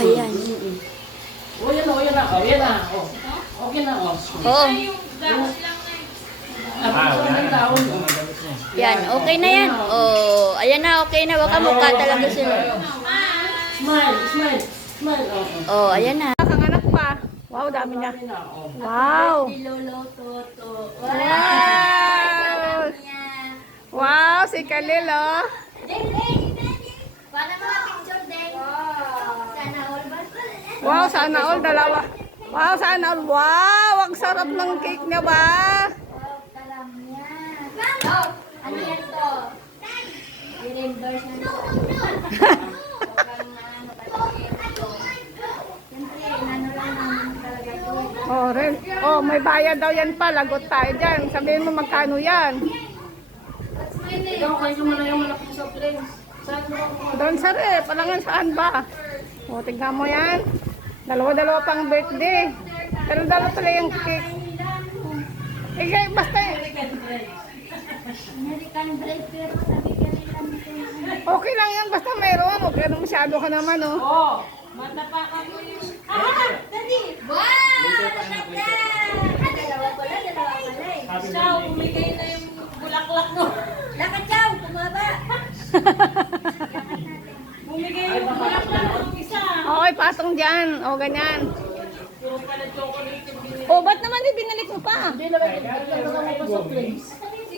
Ayan. O, yan na, o, yan na. O, yan na. O. Okay na, o. Oo. Yan, Yan, okay na yan. Oh, ayan na, okay na. Baka mukha talaga sila. Smile, smile. Smile, o. Oh, ayan na. Kanganak pa. Wow, dami na. O. Wow. Wow. Wow, si Kalil, oh. Wow, sana all, dalawa. Wow, sana all. Wow, ang sarap ng cake niya ba? Ano yan to? I-reimburse na to. Siyempre, inano lang namin talaga to. Oh, rin. Oh, may bayad daw yan pa. Lagot tayo dyan. Sabihin mo magkano yan. Ikaw, kayo mo na yung malaking soft drinks. Saan mo ako? Doon sa rep. Palangan saan ba? O, tignan mo yan. Dalawa-dalawa pang birthday. Pero dalawa pala yung cake. Eh, basta American bread, pero sabi ka nila okay lang yan. Basta mayroon. Huwag ka masyado ka naman, oh. Oo. Mata pa ka mo yung... Dali! Wow! Maganda! Dalawa pala eh. Siya, umigay na yung bulaklak mo. Lakad daw, bumaba! Umigay yung bulaklak ng isa. Okay, patong dyan. O, ganyan. Puro pala chocolate yung binili. O, ba't naman di binalik mo pa? Hindi na lang soft drinks.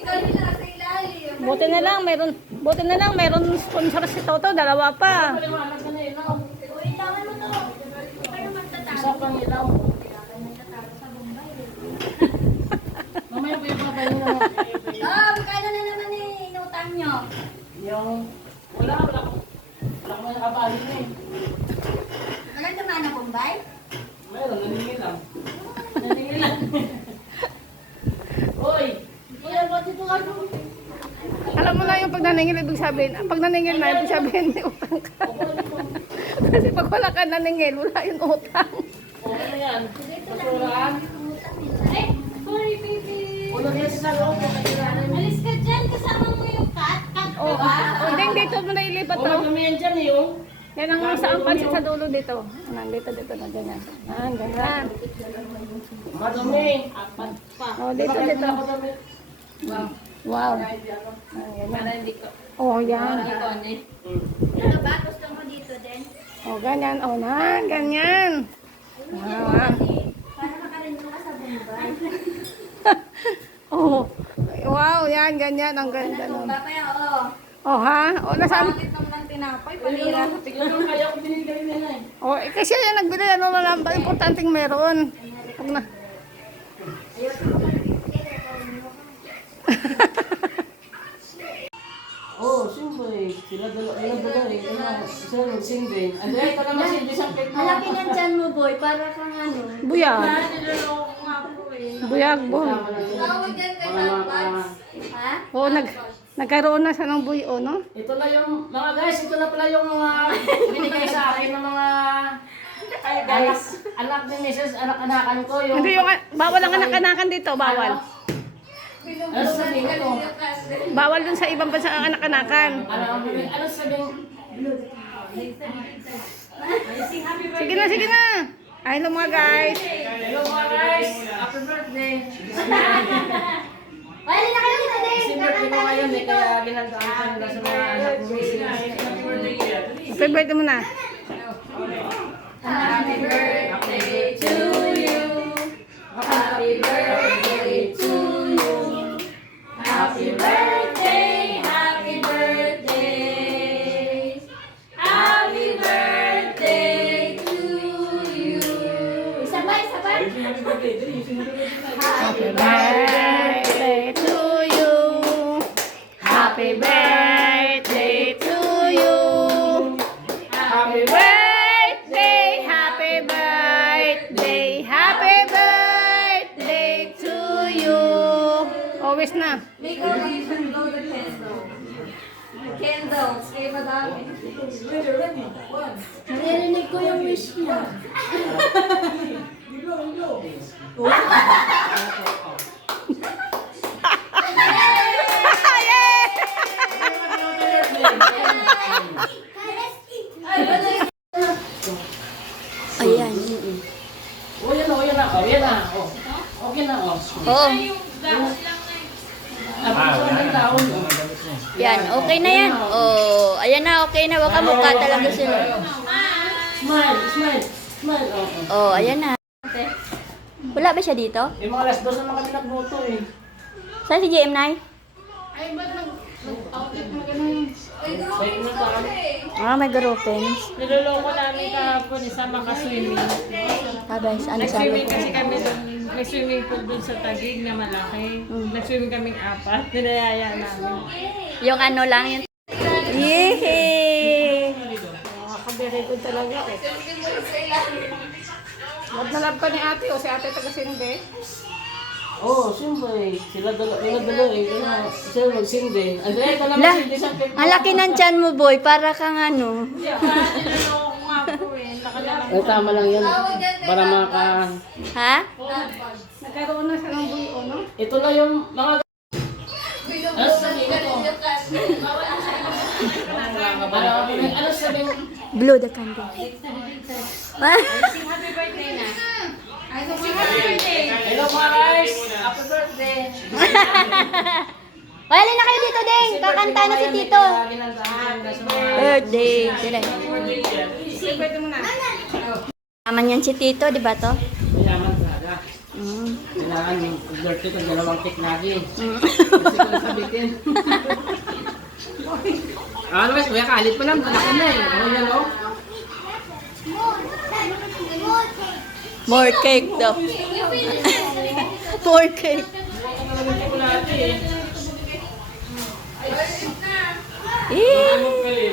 Ikaw nila sa ilalim. Buti na lang, meron sponsor si Toto. Dalawa pa. Maliwanag ka na ilaw. Uy, tawan mo to. Paano magtatago? Isa pang ilaw. Magtatago sa Bombay. Mamaya po yung mga tayo na. Oh, magkano na naman inutang nyo? Yung... Wala ko mga nakabali na eh. Walang tama na Bombay? Meron, naningin lang. Naningin lang. Hoy! Kuya, ba't dito ka doon? Alam mo na yung pag naningil, ibig sabihin. Pag naningil na, ibig sabihin, may utang ka. Kasi pag wala ka naningil, wala yung utang. Okay na yan. Basurahan. Eh, sorry baby. Ulo niya sa loob. Alis ka dyan, kasama mo yung cat. Cat O, dito mo na ilipat Oo, to. kami yan dyan eh, oh. Yan ang saan pansit sa dulo dito. Nandito, na ganyan. Ganyan. Madumi. Apat pa. O, dito. Wow. O, yan. Ano ba? Gusto mo dito din? O, ganyan. O, ganyan. Wow. Para makarinyo ka sa Bombay. Oh, wow, yan, ganyan. Ang ganda nun. Papaya, oo. O, ha? O, nasaan? Bakit naman ng tinapay? Tignan mo, tignan mo kaya ako binigay nila eh. O, kasi yan nagbili. Ano naman, importanteng meron. Huwag na. Oh, siyempre. Sila dalawa eh. Isa nagsing din. Ano eh, ito naman silbi sa cake mo. Malaki ng tiyan mo, boy. Para kang ano. Buyag. Niloloko nga po eh. Buyag, boy. Tawag yan kay Pagpags. Ha? O, nagkaroon na siya ng buyo, no? Ito na yung, mga guys, ito na pala yung mga binigay sa akin ng mga anak ni Mrs. Anak-anakan ko. Hindi yung, bawal ang anak-anakan dito, bawal. Ano sabihin ko? Bawal dun sa ibang bansa ang anak-anakan. Ano sabihin? Sige na. Ay, hello mga guys. Hello mga guys! Happy birthday! Pwede na kayo dito din. Kasi birthday ko ngayon eh, kaya ginagawa ko nila sa mga anak ni Mrs. Happy birthday mo na. Happy birthday to you. Happy birthday to you. Happy birthday, happy birthday. Happy birthday to you. Sabay. Happy birthday to you. Happy birthday to you. Happy birthday, happy birthday, happy birthday to you. Always na. Make a wish and blow the candle. Candles, kay madami. Naririnig ko yung wish niya. Ay, ba't Okay na, oh. Oo. Yan, okay na yan. Oh, ayan na, okay na. Baka mukha talaga sila. Smile, smile, smile. Oh, ayan na. Wala ba siya dito? Yung mga alas 2 naman kami nagluto eh. Saan si JM9? Ay, ba't nag-outfit mo ganun? Wait na pa. Ah, may garupins. Niloloko namin kahapon, isa makaswimming. Habes, ano sabi Nag-swimming ko? kasi kami doon, may swimming pool doon sa Taguig na malaki. Nag-swimming kaming 4, ninayaya namin. Yung ano lang, yung... Yehey! Nakaka-very good talaga eh. Love na love ka ni ate o si ate taga-sinde. Oo, siyempre. Sila dalawa eh. Kaya sila magsindi. Andrea, ito naman La, sindi sa pep. ang laki ng tiyan mo, boy. Para kang ano. Niloloko nga po eh, nakalalang. Ay, tama lang yan. Para maka... Ha? Nagkaroon na siya ng buyo, no? Ito na yung mga... Ano sabihin ko? Ano sabihin? Blow the candle. Hello mga guys! Happy birthday! Wala na kayo dito, Deng. Kakanta na si Tito. Birthday. Sila. Pwede mo na. Naman yan si Tito, di ba to? Mayaman talaga. Mm. Kailangan yung birthday ko, 2 cake lagi. Kasi ko nasabitin. Ano guys, kuya kalit pa lang. Malaki na eh. Ano yan o? More cake daw. More cake. Eh.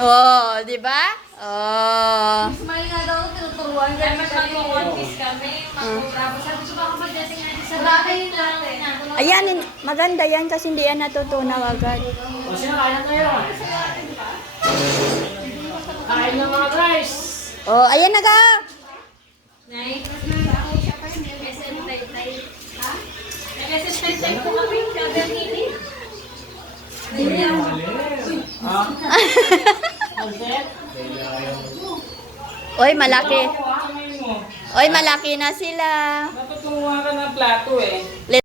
Oh, di ba? Oh. Smile nga daw, tinuturuan ka. Mas mag-confis kami. Tapos sabi ko baka magdating natin sa bahay natin. Ayan, maganda yan kasi hindi yan natutunaw agad. O sino, kaya kayo? Kain ng mga guys! Oh, ayan na ka. Nay, SM Taytay. Ha? Nag-SM Taytay po kami. Sabi ang hini. Ha? Pansit? Oy, malaki. Oy, malaki na sila. Natutuwa ka ng plato eh.